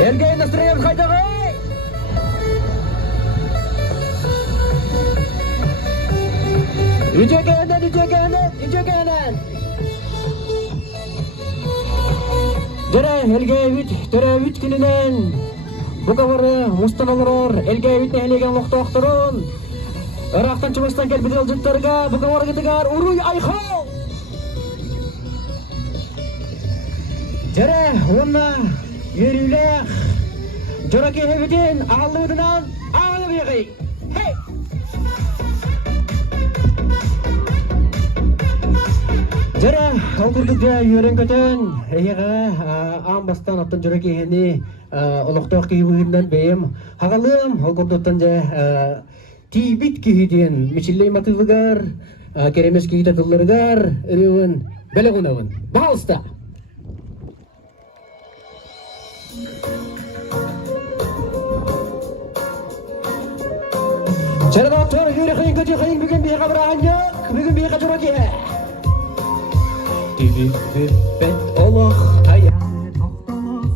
Elge настроение хайдагы. Үтөгенен. Дөрә элге үт күненен. Бу кавары мустаналар элге үт нәһлеген лохтоктырын. Ирактан чыбыстан келбиде алжыттарга бу кавары гитигар уруй айхо. Дөрә онна йөрүләх. Жораки хебиден аллыдынан алып йыгый. Hey! Жара окурдукта үйрен көтөн эйга амбастан аттан жора кийени олоктоок кийбүгүндөн бейим хагалым окурдуктан же тийбит кийден мичиллей матылыгар керемес кийде тылларыгар өрүн белегунабын балста жара доктор үйрен кыйын көтө кыйын бүгүн бейга бираган бүгүн бейга жора кие Dübübbet olaq tayan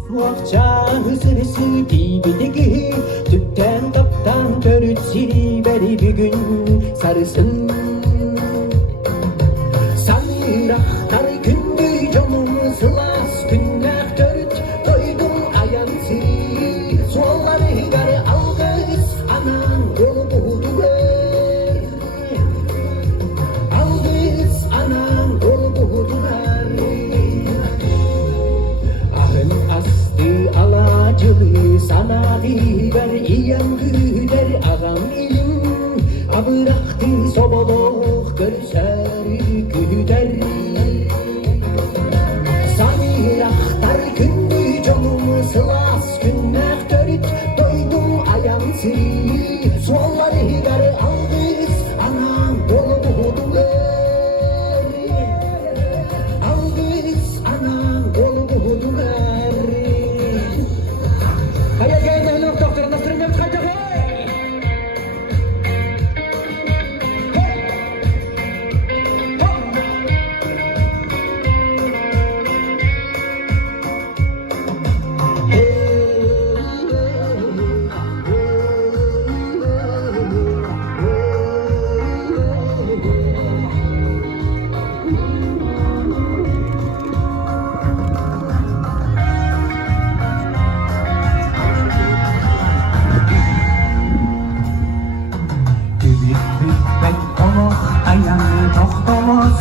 Suaqca hızırısı dibidigi Tüpten taptan törüt siri beri bir gün sarısın Sanıraqtar gündü canım sılas günler törüt Doydum ayan siri Sualları garı algız anan yolu buğdu Algız anan yolu buğdu Sana biber iyan güder ağam ilim Abıraktı soboluk görser güder Sanıraqtar gündü canım sılas günler törüt Doydum ayan siri Sualları garı algız anam dolu buğdular Algız anam dolu buğdular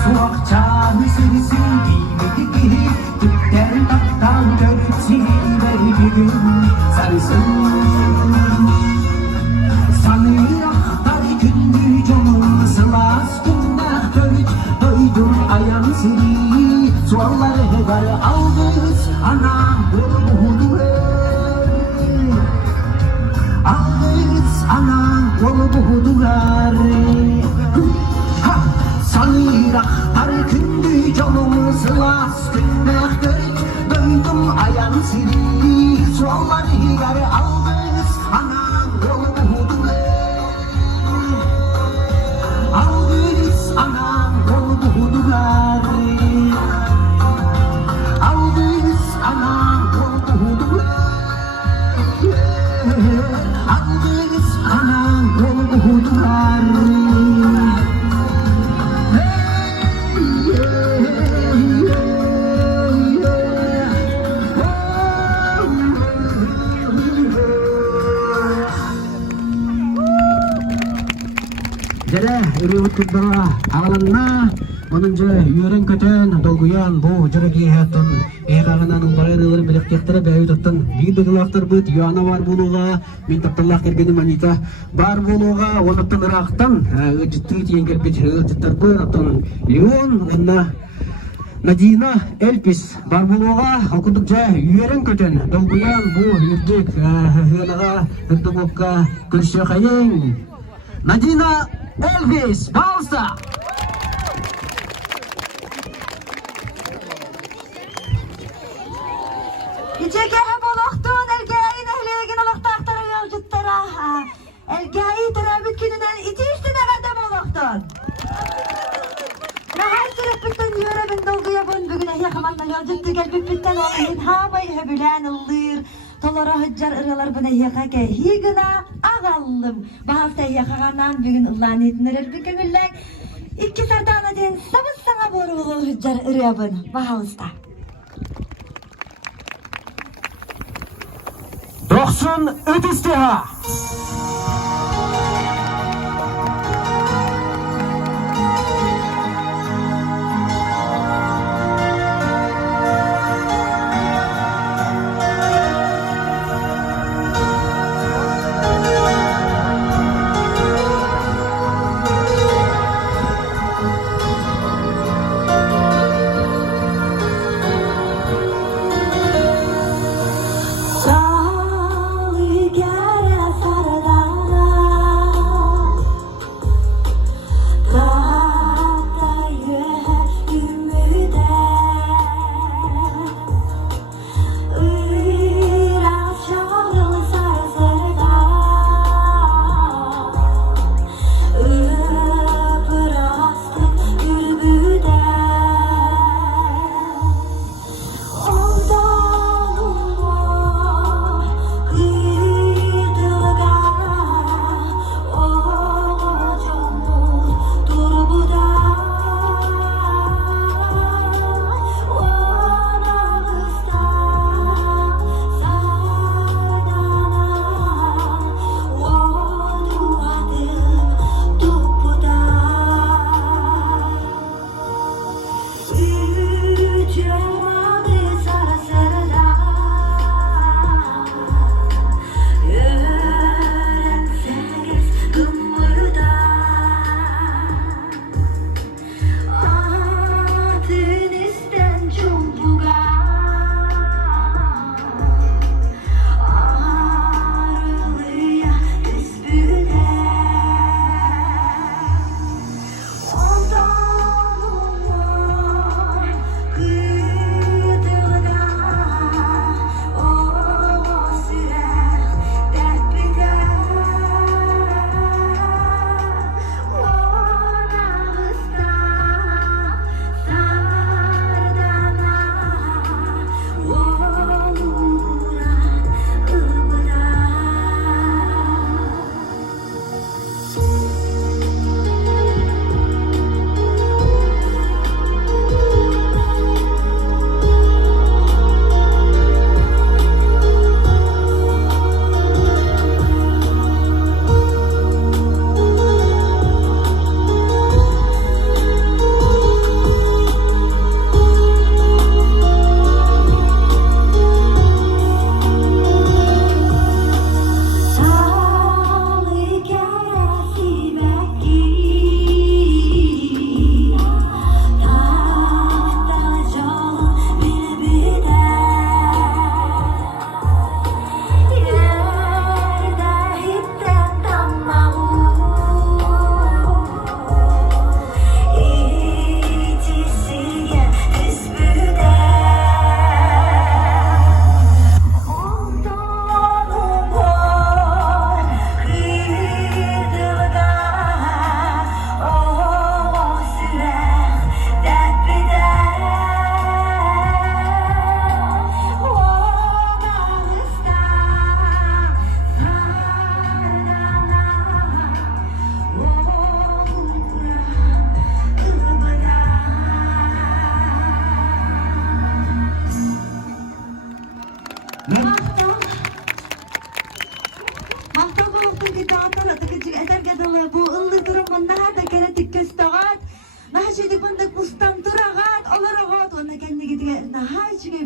Suaqca hızırısı dibidigi Tüpten taptan görüp siliveri bir gün sarısın Sanıraqtar gündü canım sılas günler törüt Doydum ayan siri Sualları garı algız anam yolu Algız anam yolu buğdular Sanıraqtar gündü canım sılas günler törüt Doydum ayan siri Sualları garı algız anam yolu buğdular Algız anam yolu buğdular Algız anam yolu buğdular Algız anam yolu buğdular Jere ürübüt kutbara ağalanna onunca үйрен көтөн долгуян бу жырыги хаттын эйгагынан барырыларын билектектері бәйі тоттын бейдігілақтар бұд юана бар болуға мен тапталақ кергені манита бар болуға оныптын ырақтан үджітті тиен кербет үджіттар бұд аттын Леон онна Надина Эльпис бар болуға окудук жа үйрен көтөн долгуян бу үрдік хынаға үрдігокка көрші қайын Надина Эльпис балса İçeke hep oluktun, elgeyin ehliğin olukta aktarı yolcuttara. Elgeyi terabit gününden içi üstüne kadem oluktun. Nahar sırıp bütün yörebin dolguya bun bugün ehli kamanla yolcuttu gelbip bitten olayın. Hamay hebülen ıldır. Tolara hıccar ıralar bana yaka higına ağallım. Bahasta yakaganan bugün ıllan etinirer bir kömüller. İki sardana den sabız sana borulu hıccar ırabın. Bahalıstan. 90 ötüsteha.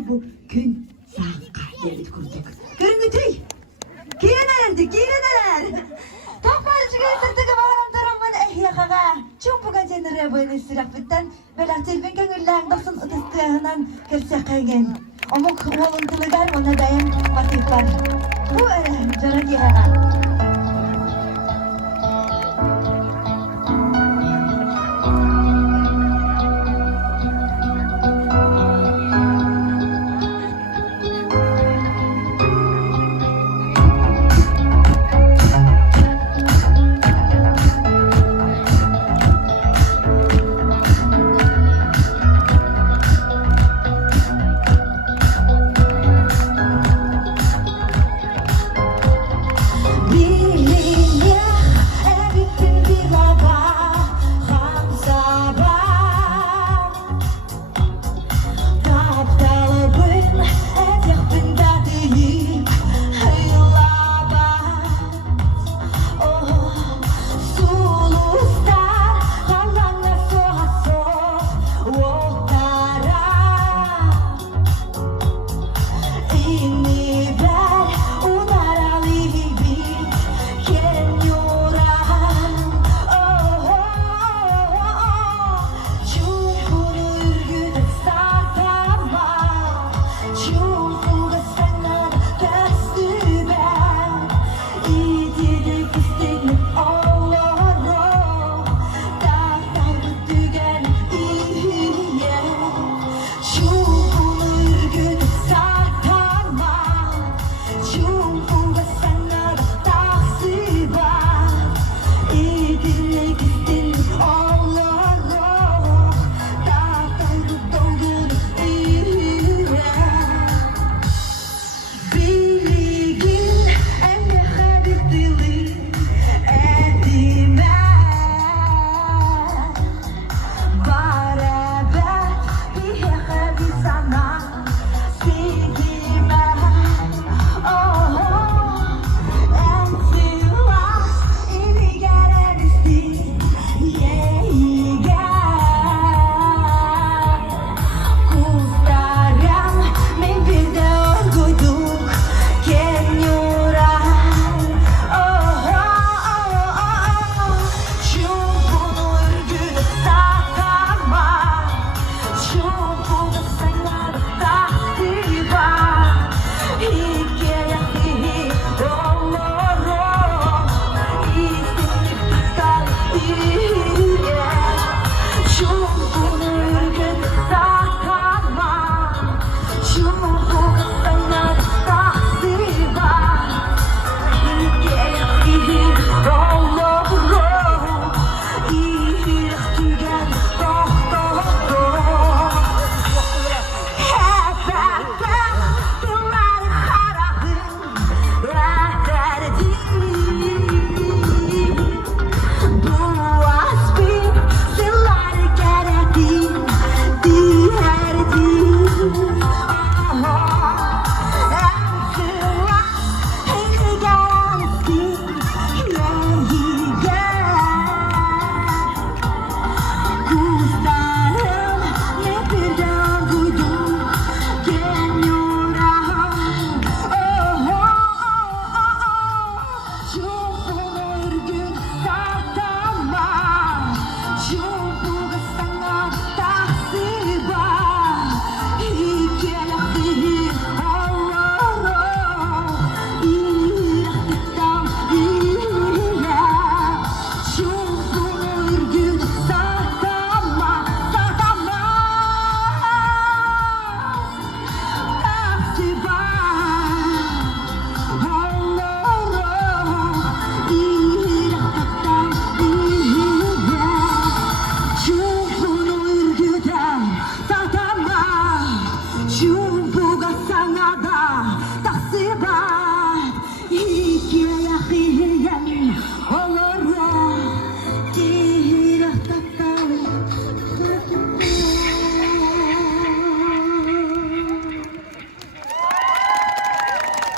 bu gün sağa gelip kurduk. Görüntü. Kireneler. Tapalcı getirdik varan tarafın ehyakaga. Çumpuga jenere böyle sirafitten belahtelben gönüllerin basın ıtıstığından kırsa kaygen. Amok volunteerler ona dayan vakitler. Bu öyle jarak yaga.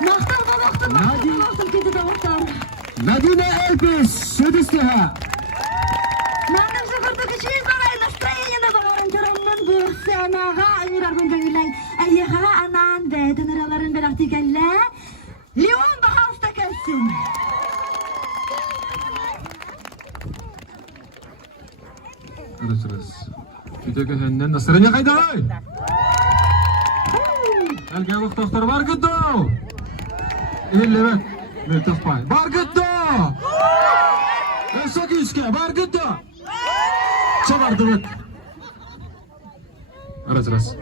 Мақтал балақты кеді дауыттар. Надина Эльпис, Südüsteha. Мәнім жүгірді күшейіз балай настроениені бағаран жарамнан бұқсы анаға ұйрарбын көңілай. Әйеғаға анан бәйдің ұраларын бір ақты кәлі. Леон бағалыста кәлсін. Arasırız. Küteke henden nasırınya kayda ay? Elge vakt doktor var gıddo. İlle ben. Ne tıkpay. Var gıddo. Esak iske var gıddo. Çabardı bıt. Arasırız.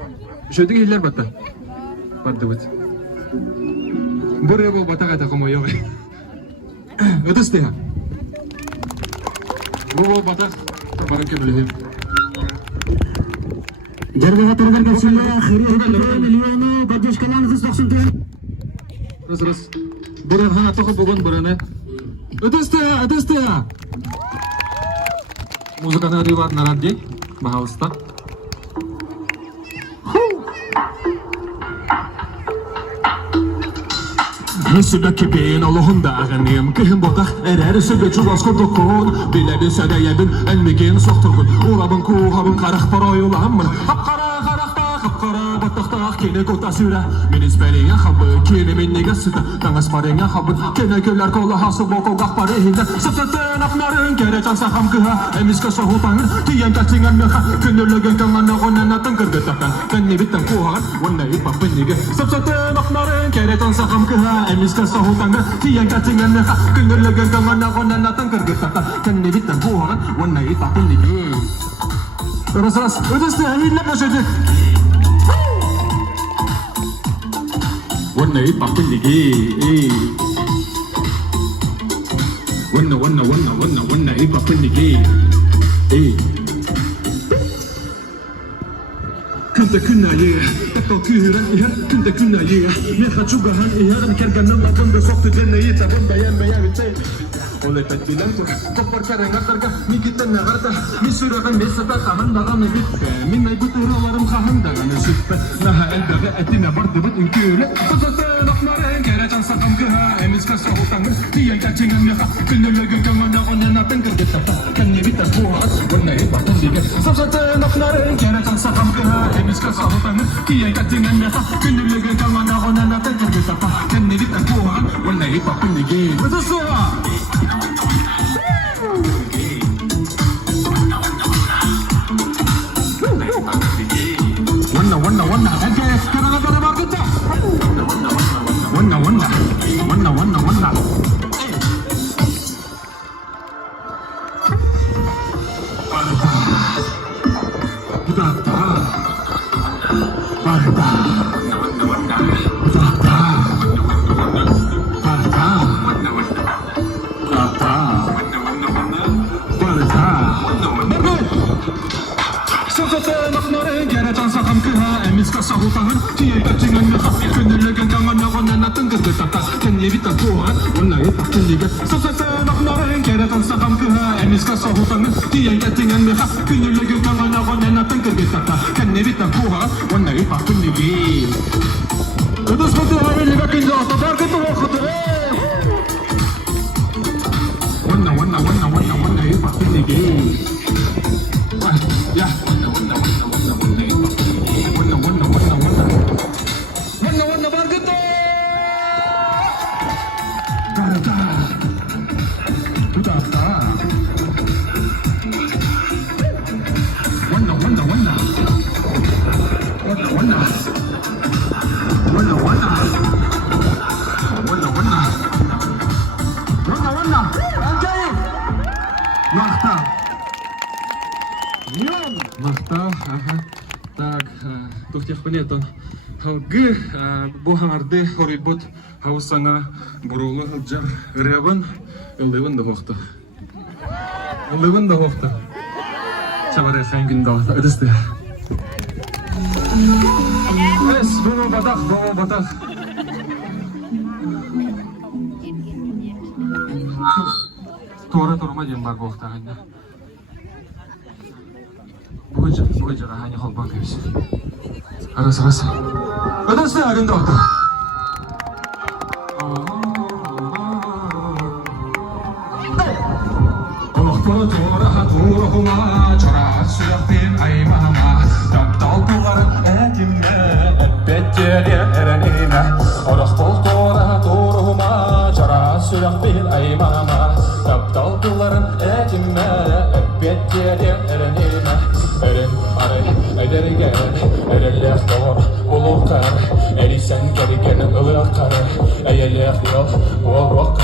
Şöyle iller batta. Battı bıt. Buraya bu batak ata como yo. Ötüs diye. Bu batak. Barang kebelah. Jarga hatırlar gelsinler. Xiri hürmetli milyonu badyaş kanalınızı soksun diye. Terus burun ha atau bukan burunnya atas dia musikanya riwayat naradi bahasa Nisibe kibeyin Allah'ında ağanıyım Kihim botak erer sibe çuvasko dokun Biledi sedeyedin elmigin sokturgun Urabın kuhabın karık paroyulamın Hapkara Kapkara batakta kene kota süre Minis beriye habı kene minni gasıta Tangas parenya habı kene köller kola hası boko gahpare hinde Sıfsatın afnarın kere cansa ham kıha Emis kasa hutanın tiyan kaçıngan meha Künürlügen kangan onan atın kırgıtakan Kenne bitten kuhan Wanna ipa penige Sıfsatın afnarın kere cansa ham kıha Emis kasa hutanın tiyan kaçıngan meha Künürlügen kangan onan atın kırgıtakan Kenne bitten kuhan Wanna ipa penige Terus ötesi hile kaçacak Wanna ipapin lagi, Wanna ipapin lagi, Kunta kunna ye, takau kuhiran ihar, kunta kunna ye, Nekha cugahan ihar, kerganam apun besok tu jenna ye, tabun bayan bitte. Oleh tadilan tu, kopar karengat terga, mikitan nagarta, misurakan besata kahan dagan nebit, min naik uturalarım kahan dagan nesip, naha el daga etina bardubut unkule, tazatan akmaren kere cansa kam keha, emis kasa hutangan, tiyan kacingan meha, künürlügün kemana onan atın kergetapa, kan nebita kuhat, wanna ipatun diga, tazatan akmaren kere cansa kam keha, emis kasa hutangan, tiyan kacingan meha, künürlügün kemana onan atın kergetapa, kan nebita kuhat, wanna ipatun diga, betul semua. Wanna okay sekarang ada market Wanna Emis kasa hutangan, tiyan kacingan meha Künürlügen kangan onan atın kırgıtakan Kenne bitten kuhan, wanna ipatun diga Sasatan akmaren kere tansa kam keha Emis kasa hutangan, tiyan kacingan meha Künürlügen kangan onan atın kırgıtakan Kenne bitten kuhan, wanna ipatun diga Ödüs kutu haveli bakınca otobar kutu okutu Wanna ipatun diga Ya, wanna bargito Karata Utata Wanna Okay Махта Так, тухтях понятно. Халгы бухарды хорибот хаусана бурулы жар реван ылывын да хохта. Чабары хангин да ыдысты. Эс бу батах. Тора турма дем бар хохта ганда. Bugün hanya halbang guys. Aras. Ada saya agenda. Tuğra tuğruhuma çara süyak bin aymama Taptal tuğarın etime Etbetleri erenime Orak bol tuğra tuğruhuma çara süyak bin aymama Taptal tuğarın etime Etbetleri erenime Eren arı edergen Erelek doğru bulur kar Erisen gergen ılık kar Eyelek yok bol bok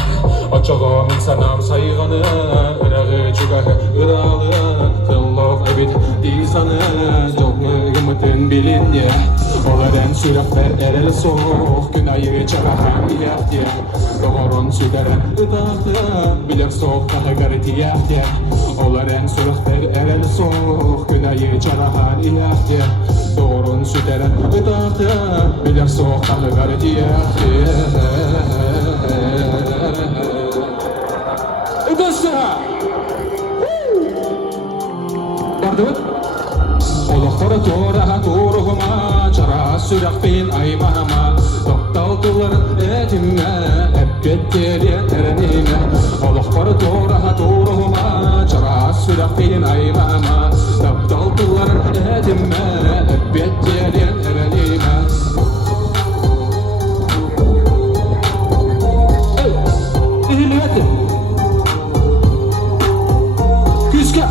Açağım insanam sayğanı Irağı çıgahı ıralı Kıllık ebit disanı Joğlu gümütün bilinye Olaren sürekler erel soğuk Günayı çarahan iyahti Doğurun süderen ıdahtı Bilir soğuk daha garitiyahti Olaren sürekler erel soğuk Günayı çarahan iyahti Doğurun süderen ıdahtı Bilir soğuk daha garitiyahti Dostlar! Bardık! Olukları tuğra tuğruhuma Çara sürak bin aymama Doktal tuğların etime Ebbetleri erenime Olukları tuğra tuğruhuma Çara sürak bin aymama Doktal tuğların etime Ebbetleri erenime İhiliyeti Küske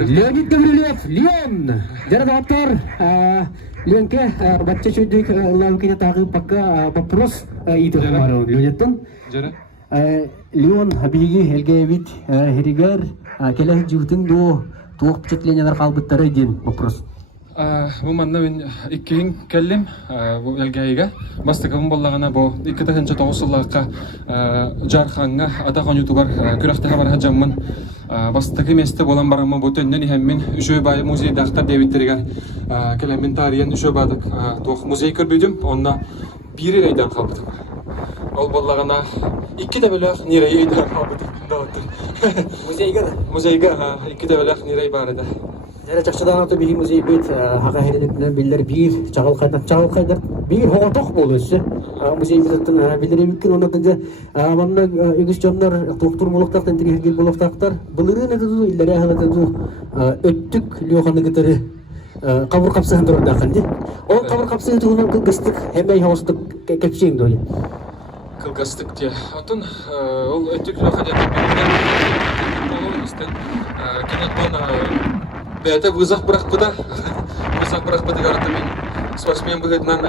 Леонид Гаврилев, Леон! Дерватор, Ленке, бачча чуйдык, лаукине тағы пакка вопрос идыр мару Леонидтон. Леон, абиги, Элгевит, Херигер, келес жутын до туық впечатлениядар қалбыттары ден вопрос. Бу манна мен иккин келлим бу элгейге бастыгым боллагана бу 2009 жыллакка жарханга атаган ютубар күрәхтә хабар хаҗаммын бастыгы месте болан барымы бу төннән һәммин үчө бай музей дактар дебиттерге келемин тарихын үчө бадык тох музей көрбүдүм онда бири айдан калбыдым ол боллагана 2 дәбеләк нирәй айдан калбыдым музейга 2 дәбеләк нирәй бар иде. Жара чакчадан аты биги музей бит хага херенек менен биллер бир чагыл кайдар бир хоготок болушу музей биттен биллер микин онда манна игиш жоннор доктор болуктактан тиргел болуктактар булырын эду иллере халатыду өттүк лёханы гытыры кабыр капсын турда канди ол кабыр капсын тугунан кылгыстык хемей хостук кепсең доли Кылгастык те атын ол өттүк лёхада болуп истен кинотон Бәті вызақ бұрақпыда гаратымен спортсмен бұғыдынан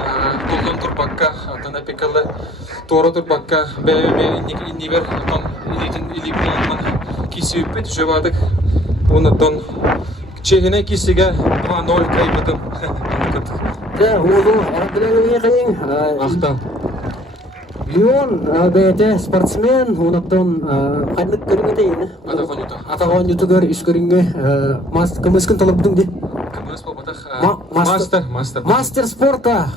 толған тұрпаққа, атын әпекалы торы тұрпаққа бәйбе иннивер илибінен кесі өппет үші бадық. Онытын чегіне кесіге 2-0 кайбытым. Оғыл, әрділәңі қайын. Ақтан. Леон бәйті спортсмен, онытын қайдық көріңі дейіні? Атаған ютугар үш көріңі кымыскын талап бұдың де? Мастер спорта.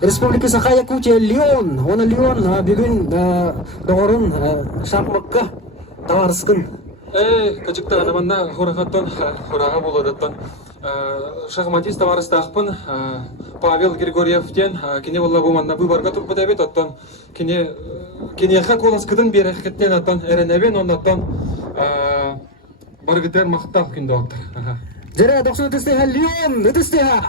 Республика Саха-Якутия Леон. Оны Леон бүгін доғырын шапмаққа таварыскын. Качықта адаманда хураға болудаттан. Шахматист таварыстақпын Павел Григорьевтен кене болла болманда бұйбарға тұрпы дәбет аттан кенеға коласкыдың бері әкеттен аттан әрінәбен оннаттан барғыдар мақтал күнді оқтыр. Жәрі 90 үтістеға Леон үтістеға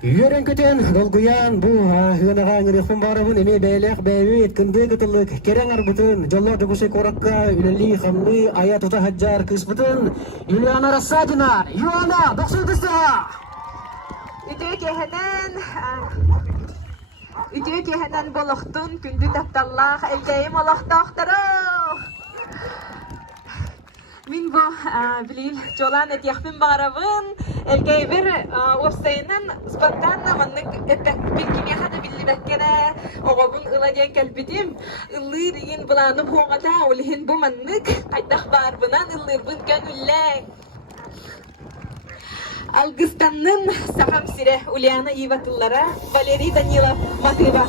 Үйерен көтен долгуян бұл ғынаға аңырықпын барыбын еме бәйләқ бәйі еткінді күтілік керен арбытын жолла дүгіше қораққа үләлі қамлы аят ұта хаджар кыспытын Юлиана Рассадина, Юлиана 90 үтістеға Үтөй кеһенен болохтун күндү тапталлах элдейим олохтоохторо. Мин бу билил жолан этияхпин барабын элгей бир вебсайынан спонтанно маннык билгине хада биллибеккене огобун ыла диен келбидим ыллыр ин буланы хоңата улихин бу маннык айдах барбынан ыллырбын көнүлле Алгыстаннын сахам сире Ульяна Иватыллара Валерий Данилов Матыва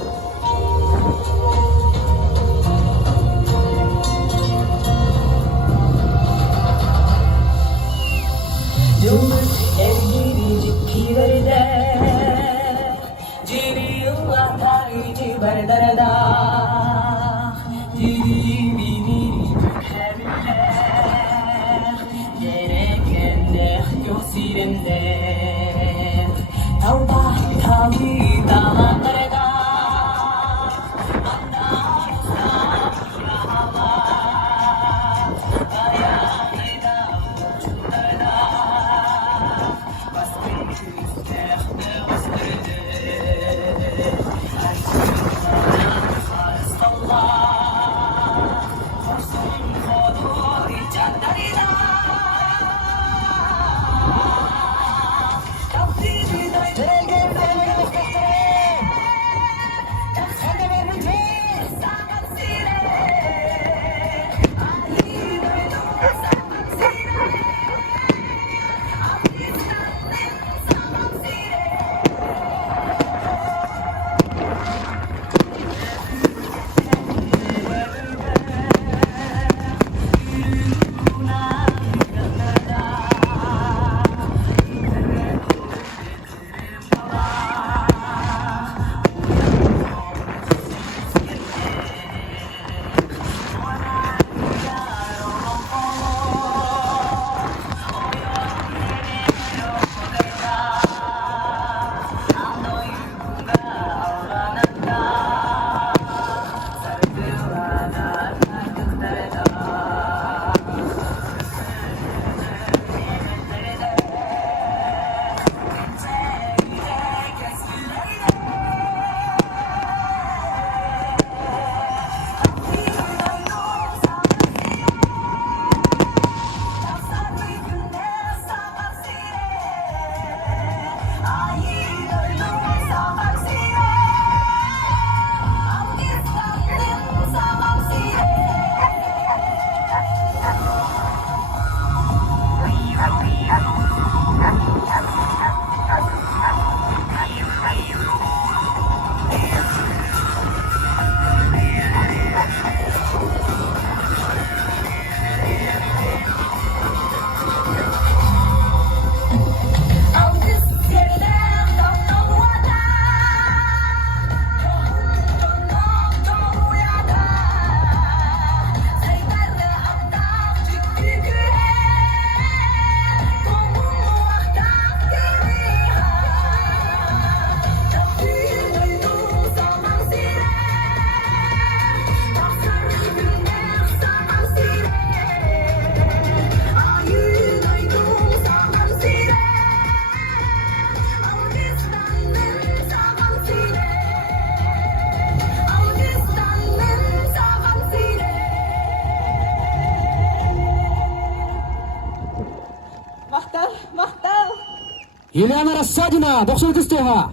Елена Рассадина, 92 стега.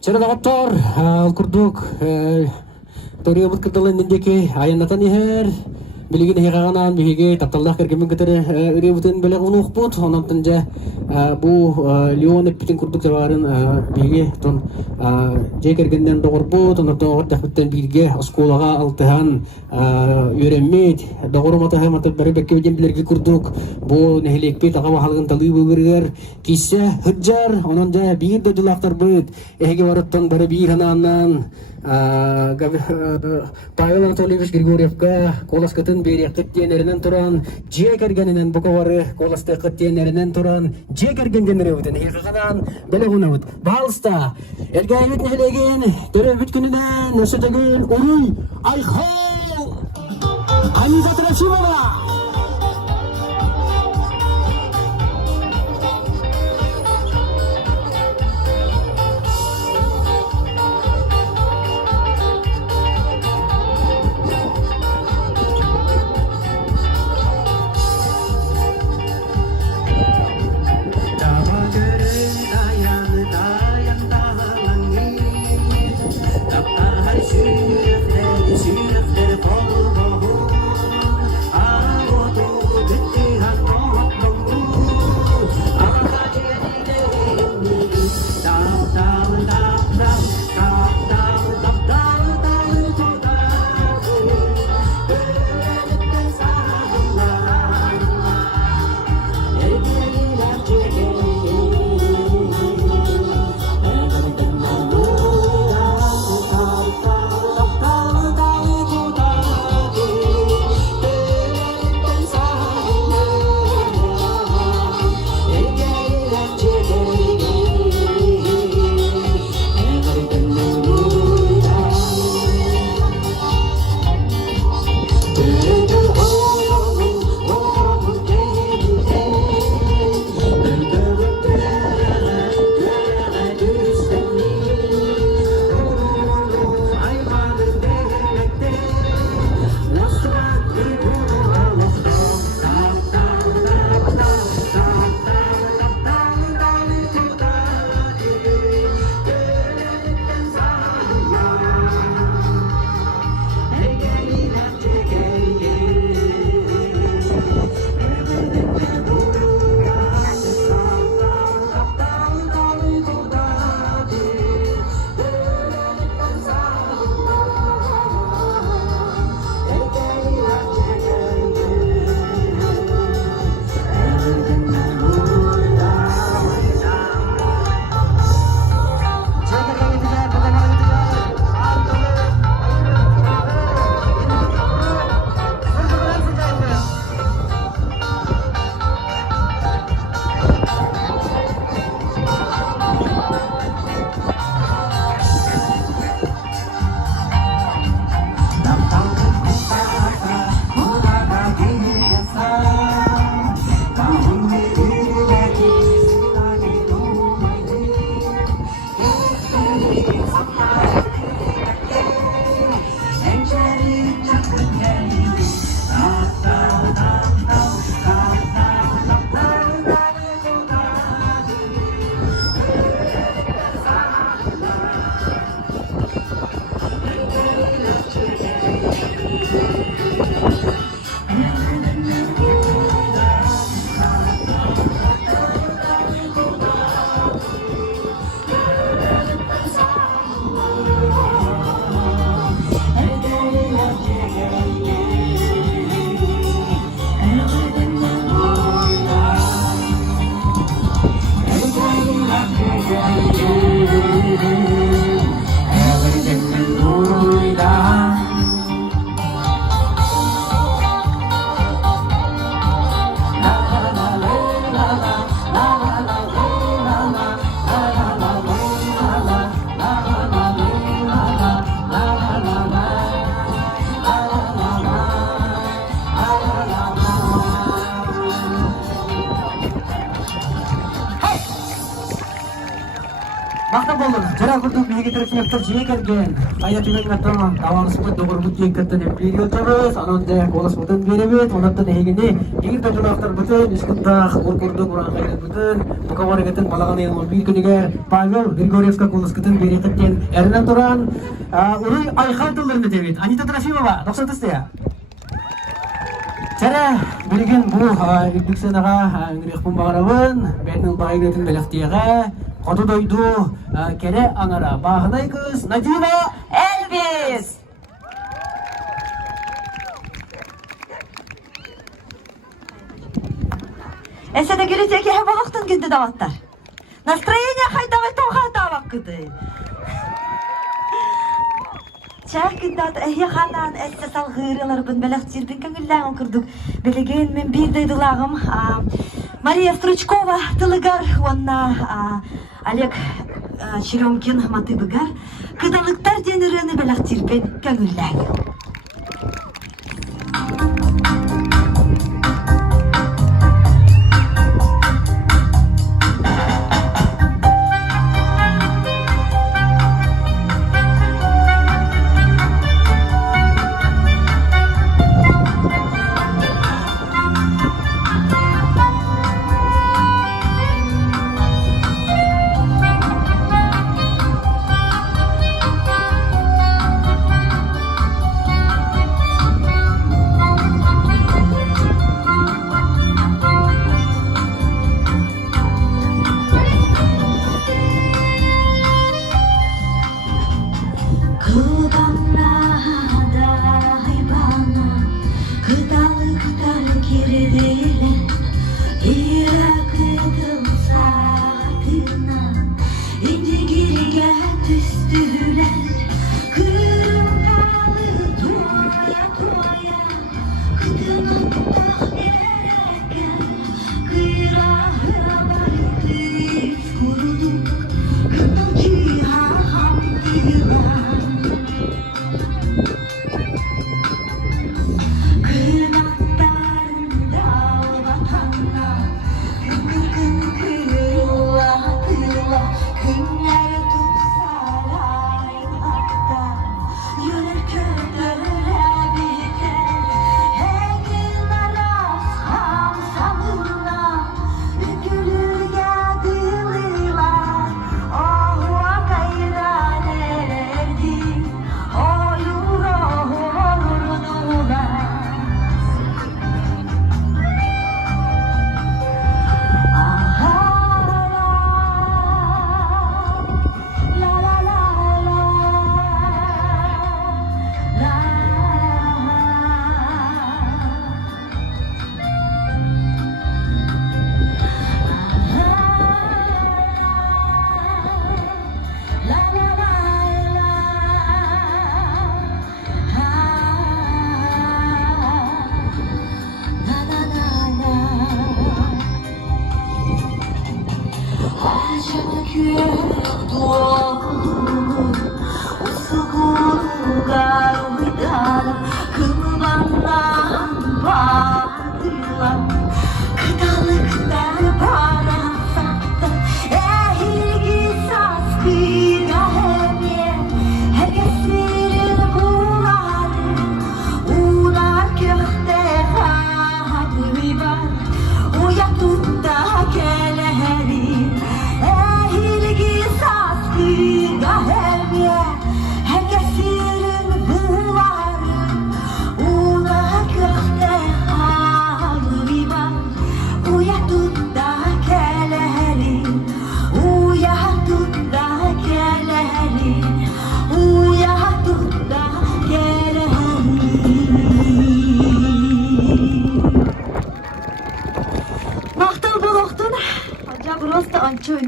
Чарadagattor, alkurduk, тория буткадалын нендеке, аянатан ихер, билигин хегаганан, биге тапталлах кергемен кетере, үребутен беле унуқпут, онантан же, бу Леон эппитин курдук жабарын, биге, тон, же кергенден доғырбут, онантан оғыр тахбиттен биге, осколаға алтыхан, үйренмейд, доғырмата хаймата бәрі бәкке беден білерге курдук, бу нехилекпейт, ағама халғын талый бөгіргер, кисе, хүджар, онан же, биге да жылақтар бұд, эге барыттан бәрі биге хананан, Павел Анатольевич Григорьевка колас кытын берияқыт денерінен тұран, же кәргенінен бұқавары коласты қыт денерінен тұран, же кәргенденері өтін еқіғанан білі ғуна өт. Балыста, әлгәймет нәлеген, түрі бүт күнінен, өсі тәгіл, ұруй, айхол! Аниза Трофимова! Sürükler kolu boğum Jara kurduk bihi getirip yaptır jiye kergen. Ayat imen gatama tawan sebut dogurbut jiye kerten video chabes anon de kolas butun berebet onattan hegini digir tajul aftar butun iskunda khur kurduk urang kayat butun buka war geten balagan yang mobil kuniger Pavel Grigorievska kolas geten bereketten ernan turan uri ay khaltıllarını tebit Anita Trafimova 90 ya. Cara bilgin bu ibdiksenaga ngirek pumbagarawan betnang paigretin belaktiyaga koto doydu kere angara bahanay kız Najima Elvis. Esede girecek hep olaktın gündü davatlar. Настроение hayda ve toğa davak kıdı. Çak gündü ehye hanan esse salgırılar bun belak cirbin köngülləğin kurduk. Belegen men bir deydilağım Maria Стручкова тылыгар онна Олег Черемкин матыбыгар кыдалыктар денерени белак тирпен көңүлләги.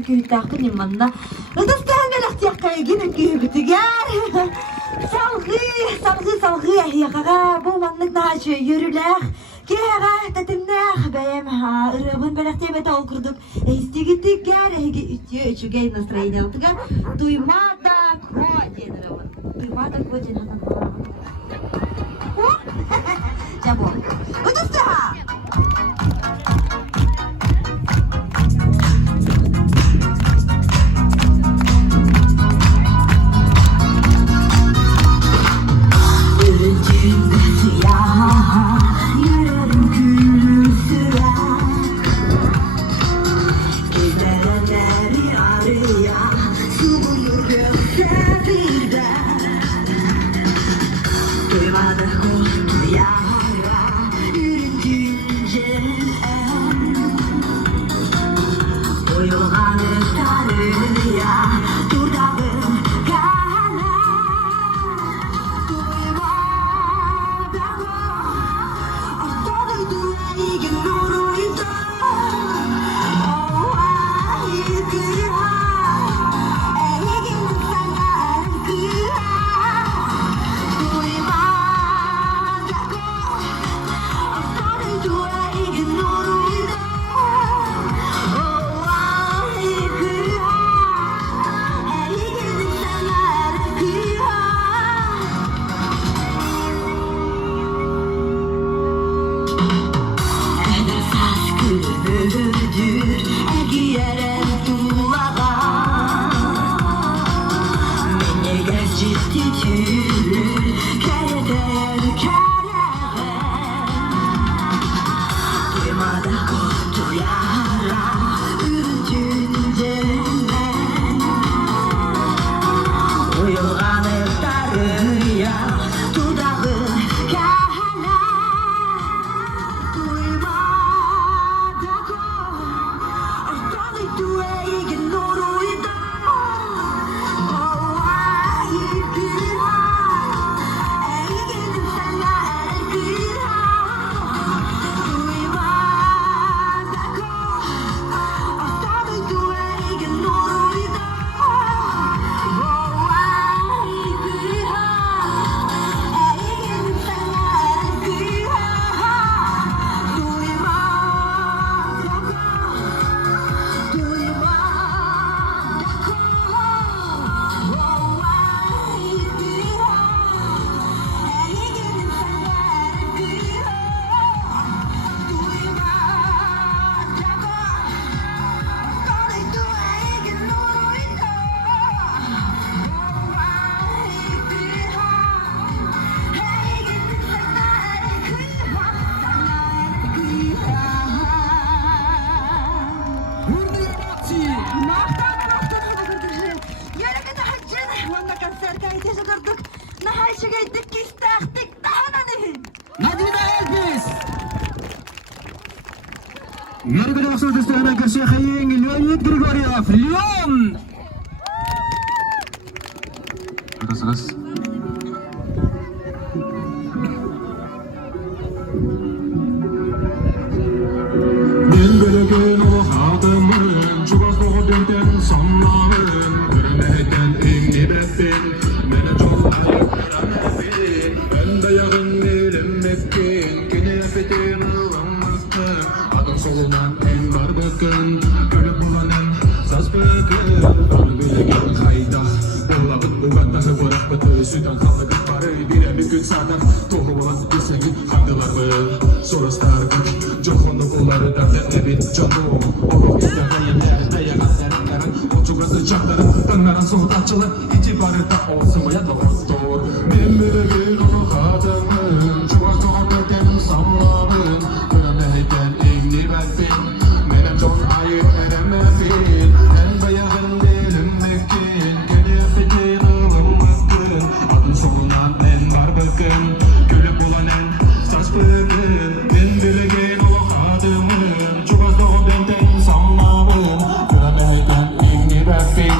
Kühtahkın imanda. Ödüsten belak tiyakaya ginin kühübütüger. Salgı yahyakaga bu manlık naçı yürülek. Kiyaga tatimnah bayam ırabın belak tiyabete okurduk. İstigi tüger, üçüge настроение altıgar. Duymada kodin ırabın. Duymada kodin hanım. Jabon. Ödüsten! Nadine Elvis. Yargıda aksa desteğine karşı hayın Leonid Grigoryev. Leon. Раз. Ben belegen o adamın Çugas doğdenden sanlamın Görmeden inni bebbin Mene çoğlayıp veramefin Ben de yağın elimmekin Kinefetin ılanlıktın Adın solunan en var bakın Gölüp bulanan saz bakın Ben belegen kayda Olavıt bugatası bırak bıtı Sütan kalı gıtları Bire bir gün sardan Tohu olan deseni Kandılar mı? Sorastar güç Johonlu kolları dertlerine bir canım Olup izlerden yerlerde yaganlarından Oçugası çakların Dönmeren soğutatçılar İtibarıda olsun ya da olsun Ben bir onu kadımın Çuvaz doğanlardan samlamın Göremeyken inni belfin Menem çok ayı eremefin En bayağın dilim mekin Genefetin ılımlıkın Adın solunan en var bakın Gülüp bulan en saç bakın Ben bilegen o adımın Çuvaz doğanlardan samlamın Göremeyken inni belfin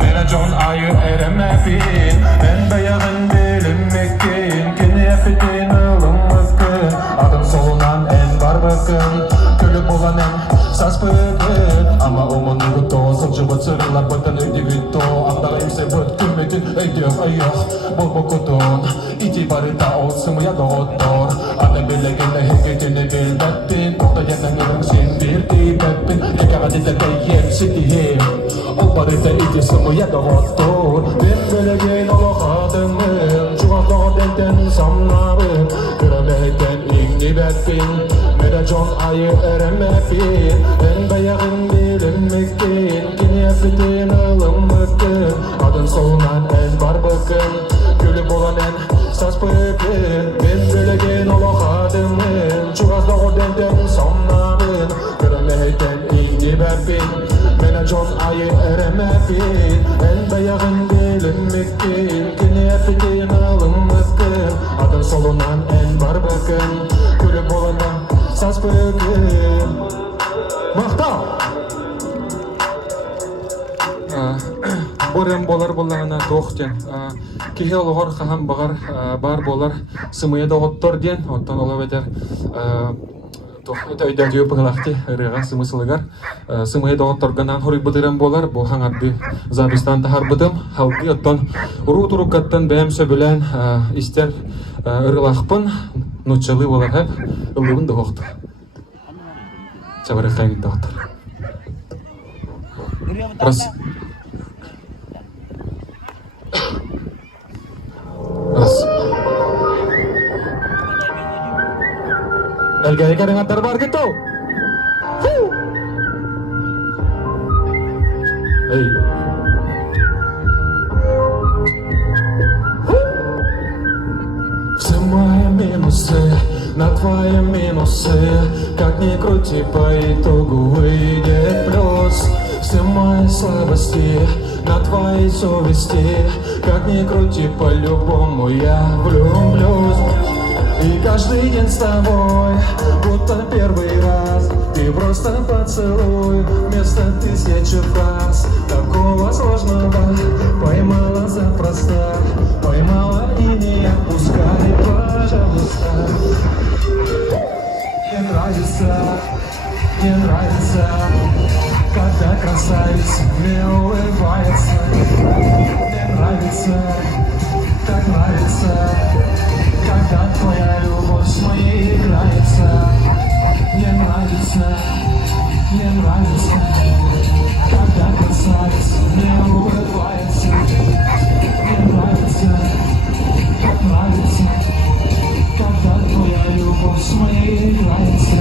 Menem çok ayı eremefin En bayağın dilim mekin Genefetin ılımlıkın Adın solunan en var bakın Gülüp bulan en saç bakın Ama umun nugutto Sılcı batırırlar batan öydü gütto Andağa yüksek bıt gülmetin Öydüyor ayyok Bol bokutun İtibarıda olsun ya da ottor Anne bileğine heketini bilmektin Orada yananırım sen bir dibebbin Yekara dide beyen sidihim Ol barıda idisim ya da ottor Ben bileğin olu kadımın Çuvalda denden samlarım Göremeyken inni bebbin Mera John ayı eremefin En bayağın bilinmektin Kinefetin ılımlıktın Adın solunan en var bakın Gülüp olan en saç bakın Ben bilegen olu kadımın Çuğazda o denden samlarım Göremeyken inni bebbin Mera John ayı eremefin En bayağın bilinmektin Kinefetin ılımlıktın Adın solunan en var bakın Gülüp olan en saç bakın Mahta Borem bolar bollagana toxten. Kihe olor kham bagar bar bolar sımıya da ottor diyen ottan ola beter toh ötöyde diyor paglaxti rega sımısılıgar sımıya da ottorganan horik bıdırım bolar bu hangardı Zabistan tahar bıdım halkı ottan uru turukattan bem söbülen ister ırlaqpın nutçalı bolar hep ıllıbın da hoqtu çabara kayın da ottor Ras Elgaya dengan terbar gitu. Hey. минусы. Как ни крути, по итогу выйдет плюс. Все мои слабости на твоей совести. Как ни крути, по-любому я влюблюсь. И каждый день с тобой, будто первый раз. Ты просто поцелуй вместо тысячи фраз. Такого сложного поймала запросто. Поймала и не отпускай, пожалуйста. Мне нравится, когда красавица мне улыбается. Мне нравится, так нравится, когда твоя любовь с моей играется. Мне нравится, когда красавица мне улыбается. Мне нравится, так нравится, когда твоя любовь с моей играется.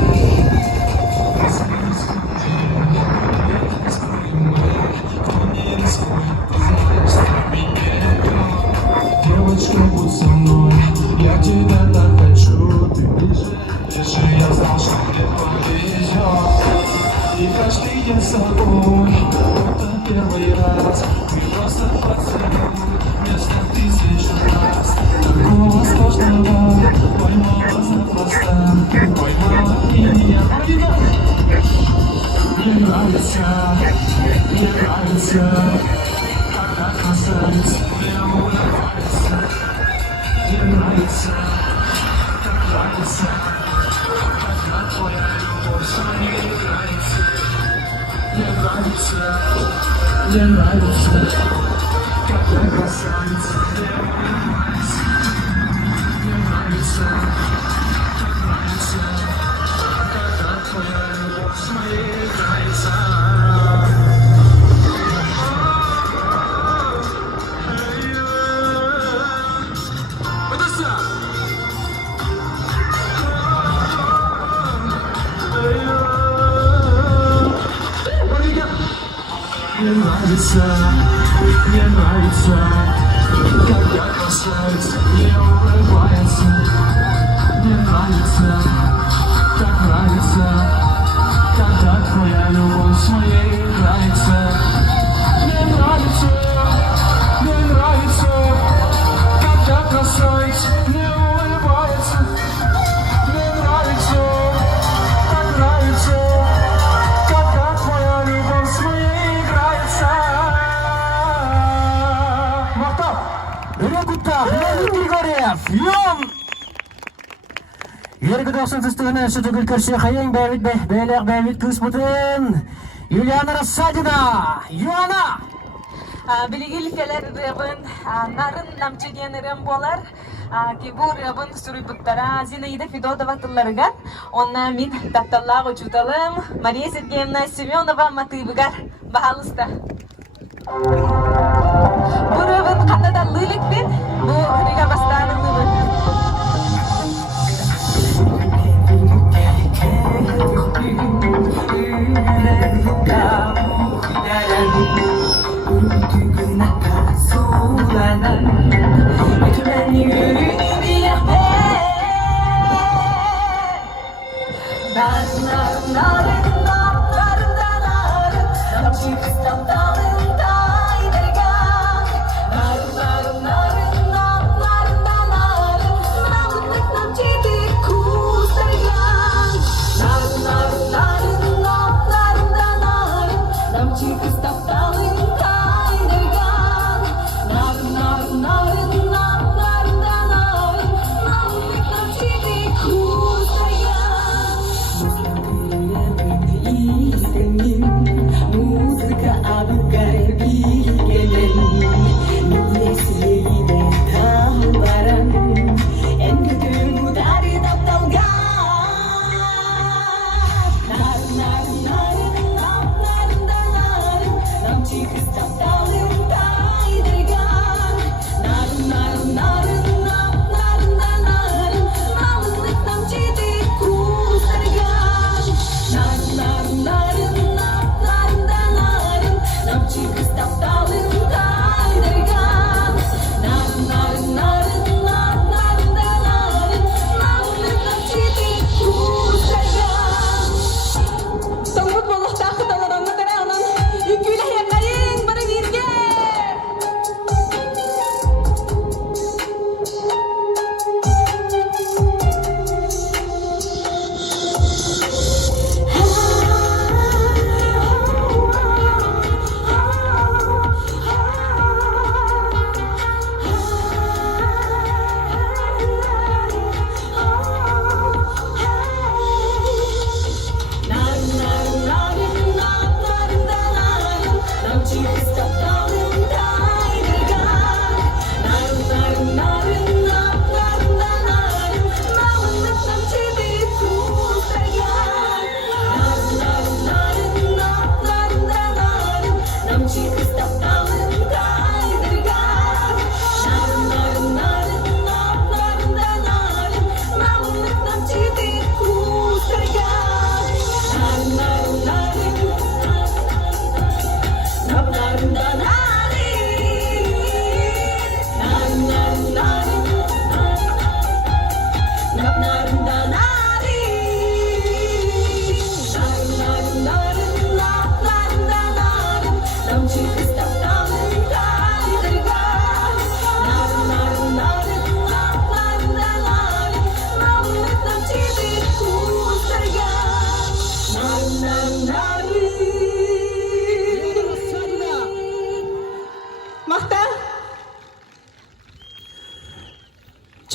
Девочка, будь со мной, я тебя так хочу. Ты ближе, я знал, что мне повезет. И каждый день с тобой, будто первый раз. Ты просто поцелуй вместо тысячи раз. Такого сложного поймала запросто. Поймала и меня. Мне нравится, когда красавица мне улыбается. Мне нравится, так нравится, когда твоя любовь со мной играется. Мне нравится, когда красавица мне улыбается. Мне нравится, так нравится, когда твоя любовь с моей играется. Мне нравится, когда красавица мне улыбается. Мне нравится, так нравится, когда твоя любовь с моей играется. Мне нравится, когда красавица мне улыбается. Мне нравится, так нравится, когда твоя любовь с моей играется. Рекута, Леонид Григорьев, Йон! Ергі доқсын түстігіне шүтігіл көрсе қайын бәйлек бәйлік күс бұтын. Юлиана Рассадина, Юана! Білігіл келер ребін, нарын намчы денерем болар. Кибу ребін сүрі бұттара Зинаида Федотова тылларыгар. Онна мен татталлағы ұчуталым Мария Сергеевна Семенова матыбыгар. Бағалыста. Бұл ребін қандада лылықпен, бұл рига бастаны лылық. Нам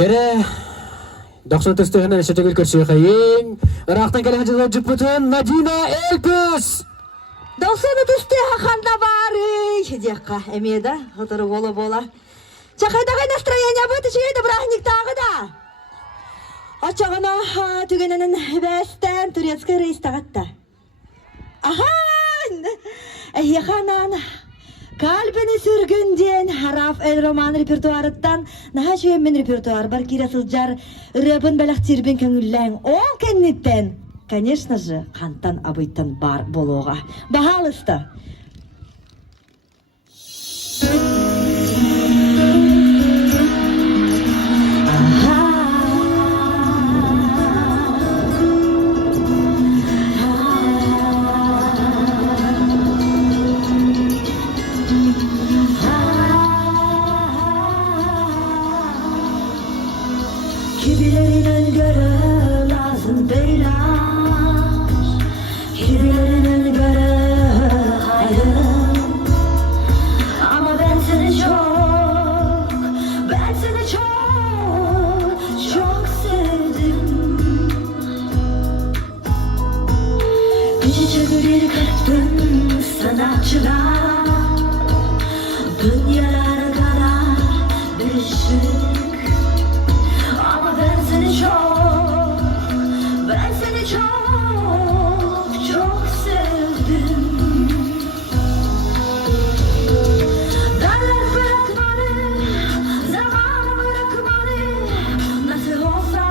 Çere, 99 tühünden eşetegül körsüyekayın. Irak'tan gelen hacılar cüpütün Nadina Elpüs. 90 üstü hakanda bari. Hidiyakka emiyede hatırı bola. Çakaydağı настроение bu tüşüydü bıraknik dağı da. Açağına tügenenin besten Турецкий reis tağıtta. Aha! Ehiyakanan kalbini sürgünden haraf el roman repertuarıttan naha şüyemmin repertuar var kirasızcar röpün belak tirbin köngüllen on kennitten. Конечно же, kantan abıytan bar boloğa. Bahalısta. Kimilerinin göre lazım değil kimilerinin göre ayrı. Ama ben seni çok sevdim. Küçücük bir kalptin sanatçılar, dünyalar kadar düşük. Ama ben seni çok sevdim. Derler bırakma beni, zamanı bırakma beni. Nasıl olsa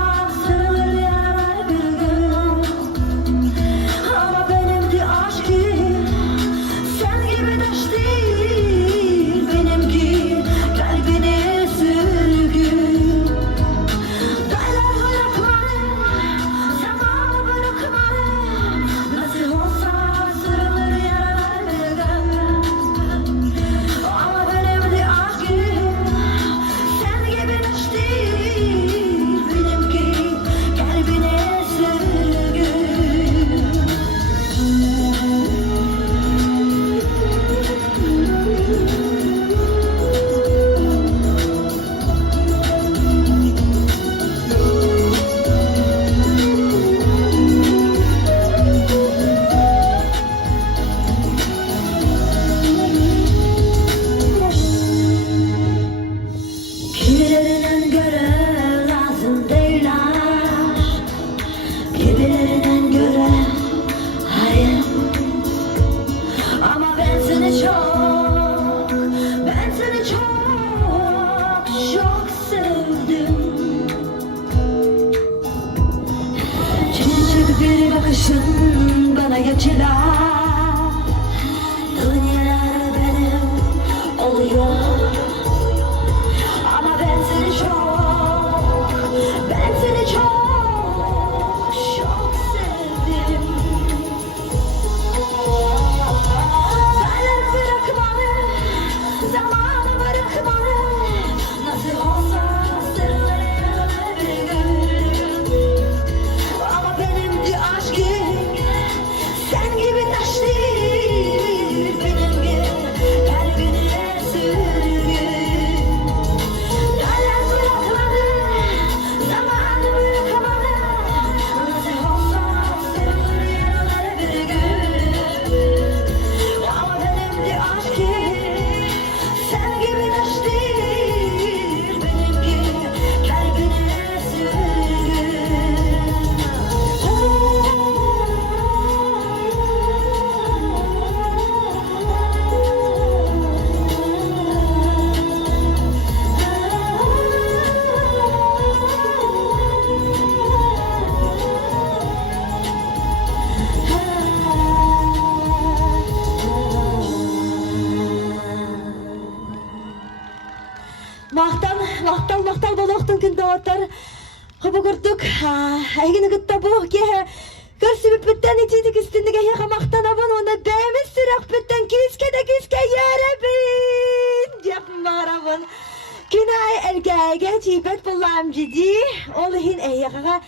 sarılır yarar bir gün. Ama benimki aşk değil, sen gibi taş değil. Benimki kalbine sürgün. Derler bırakma beni, zamanı bırakma beni. Nasıl olsa sarılır yarar bir gün. Ama benimki aşk değil, sen gibi taş değil. Benimki kalbine sürgün. Kimilerinin göre lazım değiller, kimilerinin göre hayır. Ama ben seni çok sevdim. Küçücük bir bakışın bana geçiler, dünyalar benim oluyor. Ama ben seni çok sevdim. Derler bırakma beni, zamanı bırakma beni. Nasıl olsa sarılır yarar bir gün. Ama benimki aşk değil, sen gibi taş değil. Benim gibi kalbine sürgün. Derler bırakma beni, zamanı bırakma beni. Nasıl olsa sarılır yarar bir gün. Ama benimki aşk değil, sen gibi taş değil. Benimki kalbine sürgün. Мақтал болохтың күнді отыр. Хабы көрдік. Әйгіні күтті бұл ке. Көрсібіп біттен етейдік үстіндіге еға мақтанабын. Оны бәйіміз сұрақ біттен кеске ярабын. Деп марабын. Күнай әлгәйге тейбет болам жеді. Ол хин әйеғаға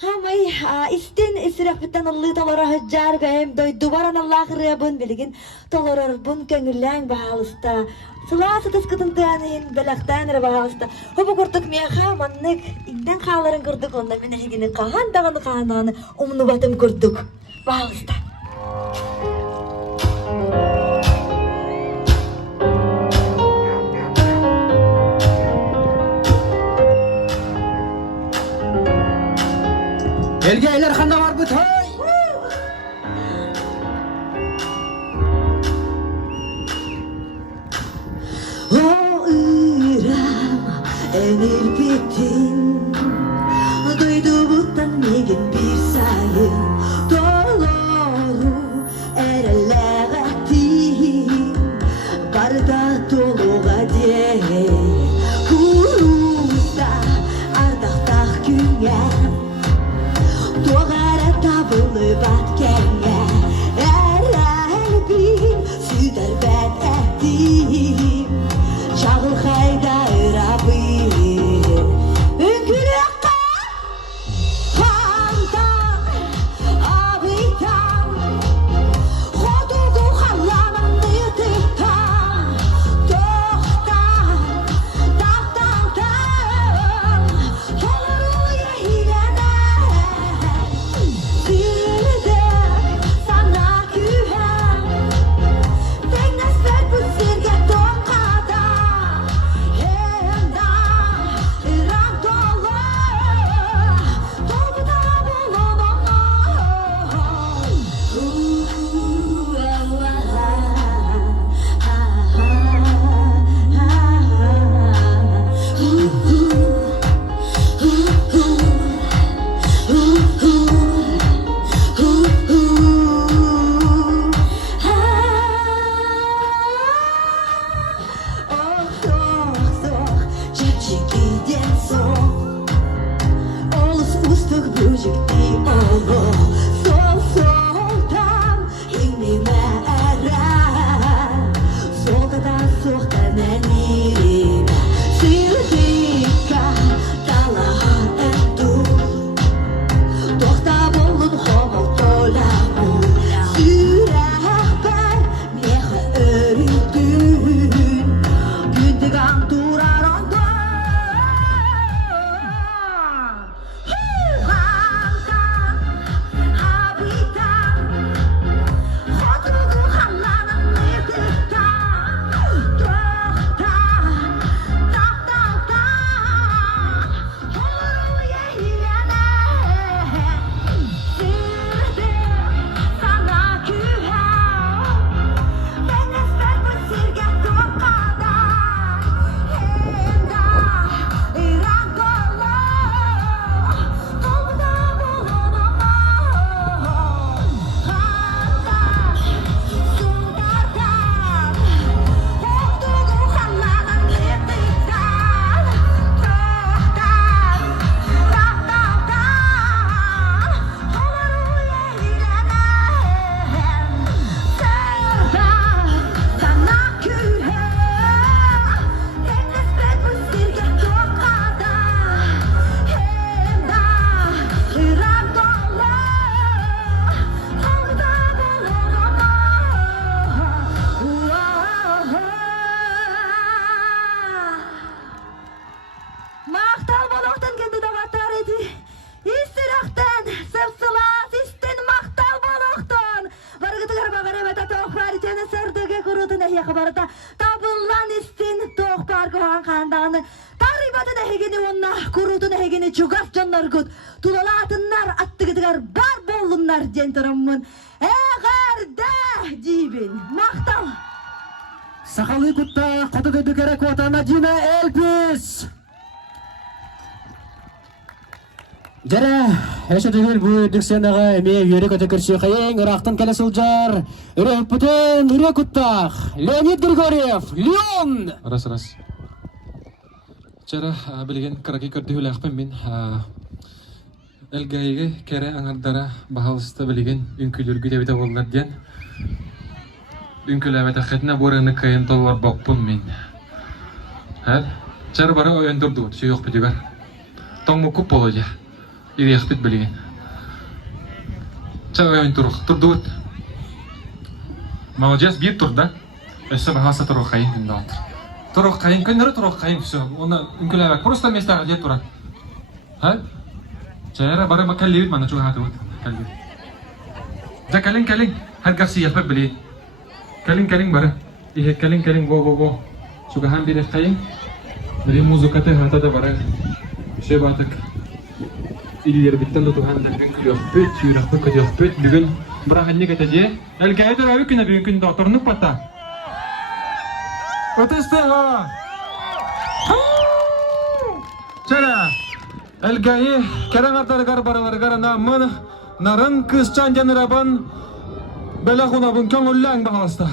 Хамай истин исрак биттен аллы талара хаджар бәйім дойду баран Аллах рыбын білігін таларар бұн көңілләң бағалыста Сыласы тыскытын тыанын белактан рабаалста. Хобу курдук мияха маннык игден хааларын курдук онда мен эгинин кахан даганы каананы умну батым курдук. Баалста. Элгейлер ханда бар бут хой. O ıram emir bittin Duydu buttan negin bir sayın Dolu ereler ettin Barda doluğa diye Kurumuzda ardaqtaq güne Doğara tabılı batkenge Erelbin süder ben ettim Şağıl hayda ırabı Ünkülüqqa Hantan Abitan Xodugu xallanın yıtıqtan Toxtan Dağdan Toluru yehilədən Sürüdə sana güven Teknesler bu sirge toqada Hemda İran dolu Dolbuda bulunum Maqtal boloqtan kendi dağatar edi. İstiraqtan, sıpsılas istin maqtal boloqtan. Vargıtıgar bağırıvata toqbar içene sırdığı kurudun ehye xabarıda. Tabıllan istin toqbar koğan qandağını. Taribatın ehegini onna kurudun ehegini çugas canlar kut. Tulalatınlar attıgıdıgar bar bollunlar centramın. Eğer de cibin maqtal. Сахалы кутта коты дөйдү керек отана жина элпис. Жара, эшедегер бу диксенага эме үйрөк өтөкөрсү кайын ырактан келе сылжар. Үрөк бүтүн, үрөк куттак. Леонид Григорьев, Леон. Раз. Чара билген караки көрдүгүл акпын мен элгайге кере аңардара бахалыста билген үнкүлөргү дебите болдур ден. Үнкүлөбөтө хетне бураны кайын толлар бакпын мен. Чар бара оюндурду, сүйөк бүтүбөр. Тоңму көп болду. Ирек бит билген. Чар оюндурду. Молодец, бир турда. Өсө бахаса туру кайын күндө. Турок кайын, көннөрү турок кайын, все. Оны үңкүлөбөк. Просто местага жет тура. Ha? Çayara bara makalli mana çuha hatu. Kalli. Ja kalin. Har gasi yapıp bili. Kalin bara. İhe kalin bo. Çuha han bir kayın. Biri muzukate hata da bara. Şey batık. İlleri bitten de tuhan da gün kılıyor. Pöt yürek pöt kılıyor. Pöt bugün bırakın ne getece. El gayet abi güne bir gün doktorunu pata. Öteste ha. Çara. Elgayi kerangardargar baralargar namın narın kızcan janıraban belahunabın köngüllän bahalasta.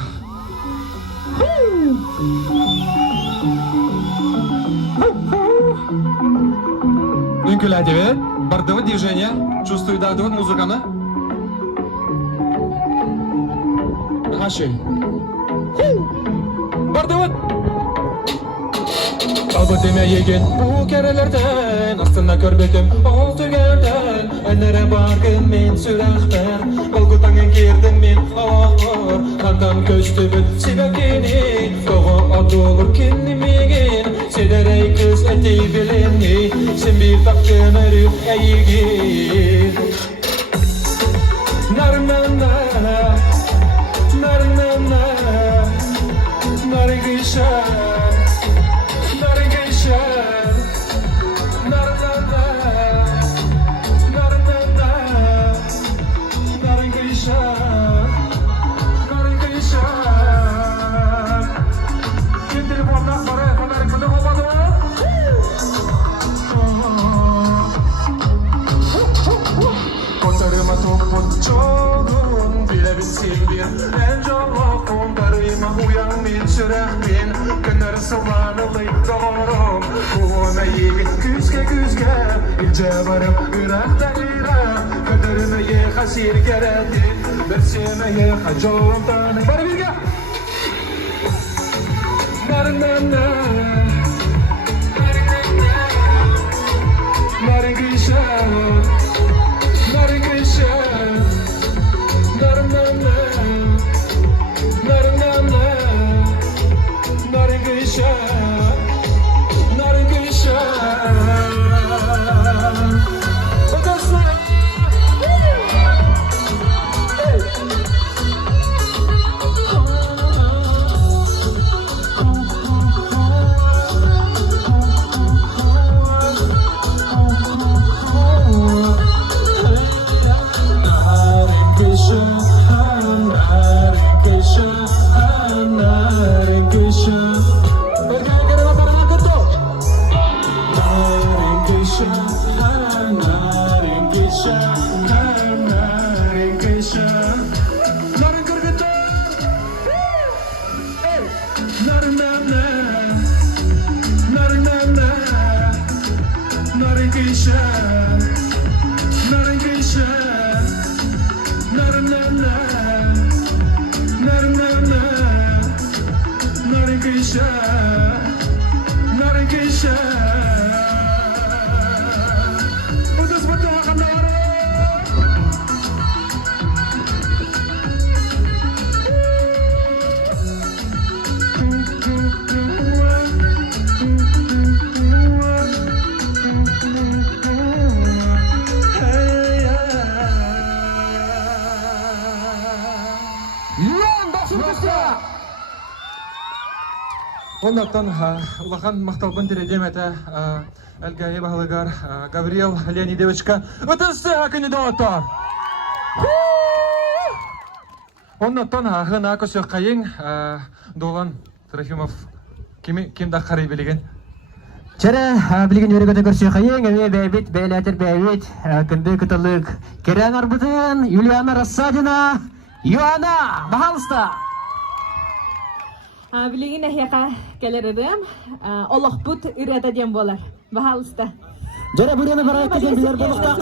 Ünkülädi evet. Бардывы движение. Чувствую дадывы музыканы. Хаши. Бардывы. Abı deme yegen bu kerelerden aslında körbetim ol tügerden önlere bargın men sürekten olgutangen girdim men ağır kandan köştümün sibekini koğu adı olur kendimigin sederey kız eti bileni sen bir taktın erip eğigin narnana nargışa Çoğun bilebilsin bir en canlakon darıyma uyan min sürekmin Kınır sıvanılı doğrum Kuğuna yigin küzge İlce varım yürekten yürek Kaderime ye hasir geredi Bersime ye hacağım tanı Bana bilge Narnana Nargışa Ondan ulakan maqtalbın teredemete Elgayi Bahlıgar Gabriel Leonidovichka Ötüsü hakkını doğatar. Ondan hına kösü kayın Dolan Trofimov kim da qarı bilegen? Çere bilgin yörügöte görse kayın eме beybit beyletir beybit kındı kıtılık Keren Arbutun Yuliana Rassadina Yoana Bahalsta Bilgin ehyaqa keleridim. Allah but ürete diyen bolar. Bahalista. Çere buraya para etken bilir bolukta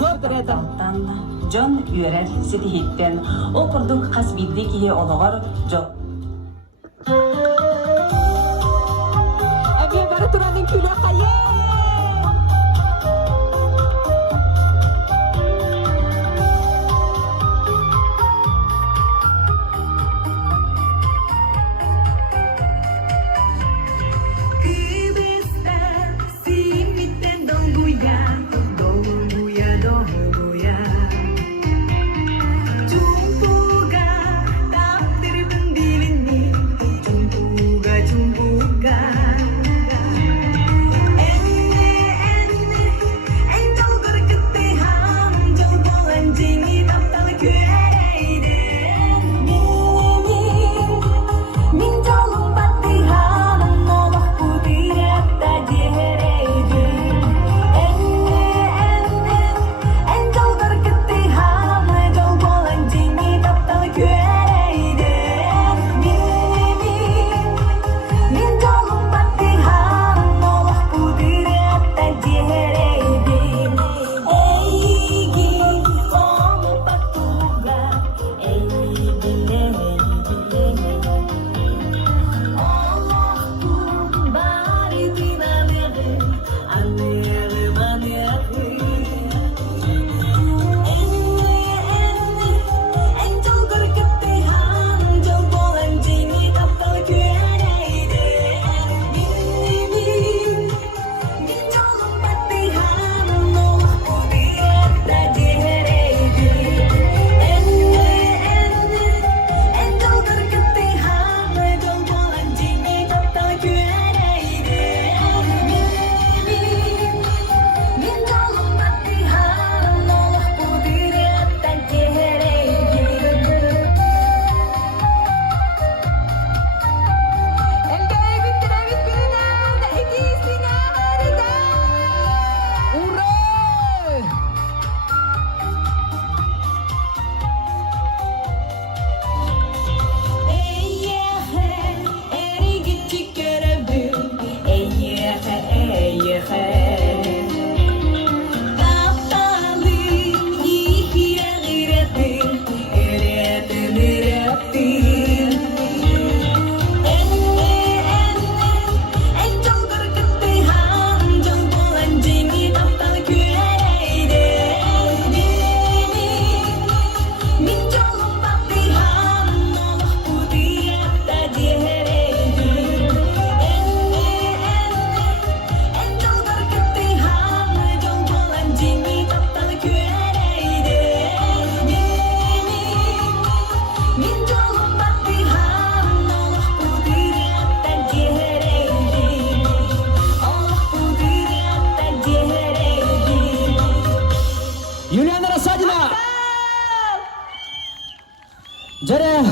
John Yörel Sidihitten okurduk kasbiddik ye oluğar John. Ebe barı turanın külü kayın.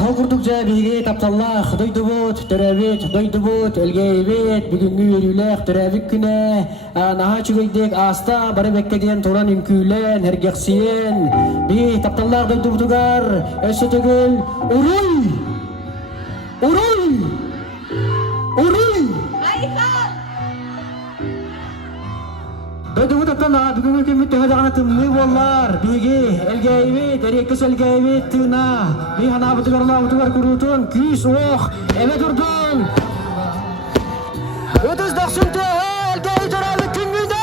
Hal kurduk ja bige taptallah doydubut törabit doydubut elgeybet bugünkü yürüylek törabik güne naha çügeydek asta bari bekkediyen toran ünkülen hergeksiyen bi taptallah doydubutugar eşetegül uruy uruy uruy doydubut taptallah bugünkü kemit tehadağına tımlı bollar bige elgeybet erkes elgeybet tına bi hana butugar kurutun küs oh evet durdun ötüz daksındı elgeybet törabik güngüde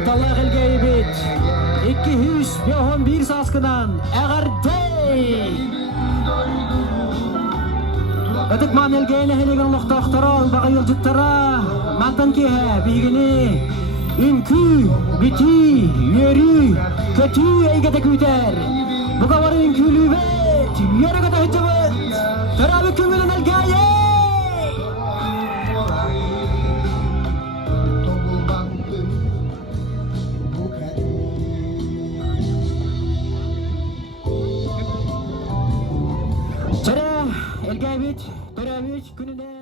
Taptallah elgeybet 211 saskıdan eğerdey ötük man elgeyle heligen lohtoktoron bağı yılcıktara mantan ki he bilgini ünkü biti yörü kötü eygete küter bu kavarı ünkülü bet yörü kata hıcıbıt törabı kümülün elgeye Elgeybet, törabit gününe